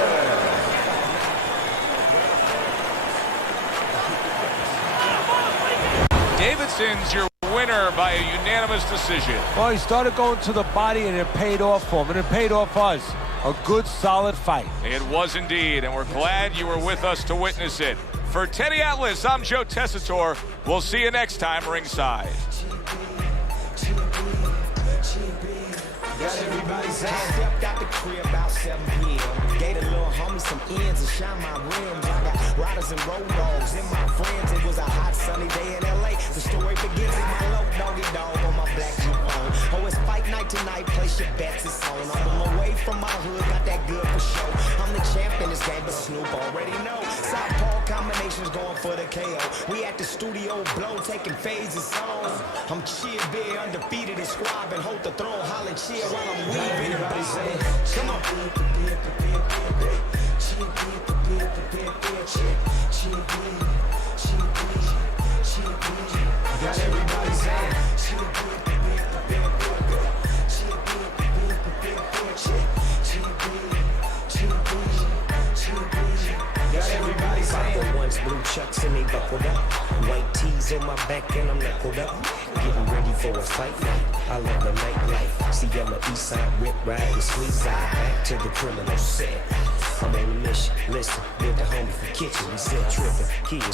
Davidson's your winner by a unanimous decision. Well, he started going to the body, and it paid off for him, and it paid off us. A good, solid fight. It was indeed, and we're glad you were with us to witness it. For Teddy Atlas, I'm Joe Tessitore. We'll see you next time ringside. Got everybody's ass. Stepped out the crib about 7 p.m. Gave a little homie some ends and shine my rims. I got riders and road dogs and my friends. It was a hot sunny day in L.A. The story begins with my low doggy dog on my black Jeep phone. Oh, it's fight night tonight. Place your bets, it's on. I'm on my way from my hood. Got that good for show. I'm the champ in this game, but Snoop already know. Southpaw combinations going for the KO. We at the studio blow, taking phases on. I'm chill, big, undefeated and squab and hold the throne, holler chill while I'm weaving. Everybody say, come on. Got everybody saying, got everybody saying. Ones, blue chucks and they buckled up. White tees on my back and I'm knuckled up. Getting ready for a fight night. I love the nightlife. See, I'm a east side rip ride and squeeze side. Back to the criminal set. I'm on a mission. Listen, with the homie from kitchen. We still tripping. Kids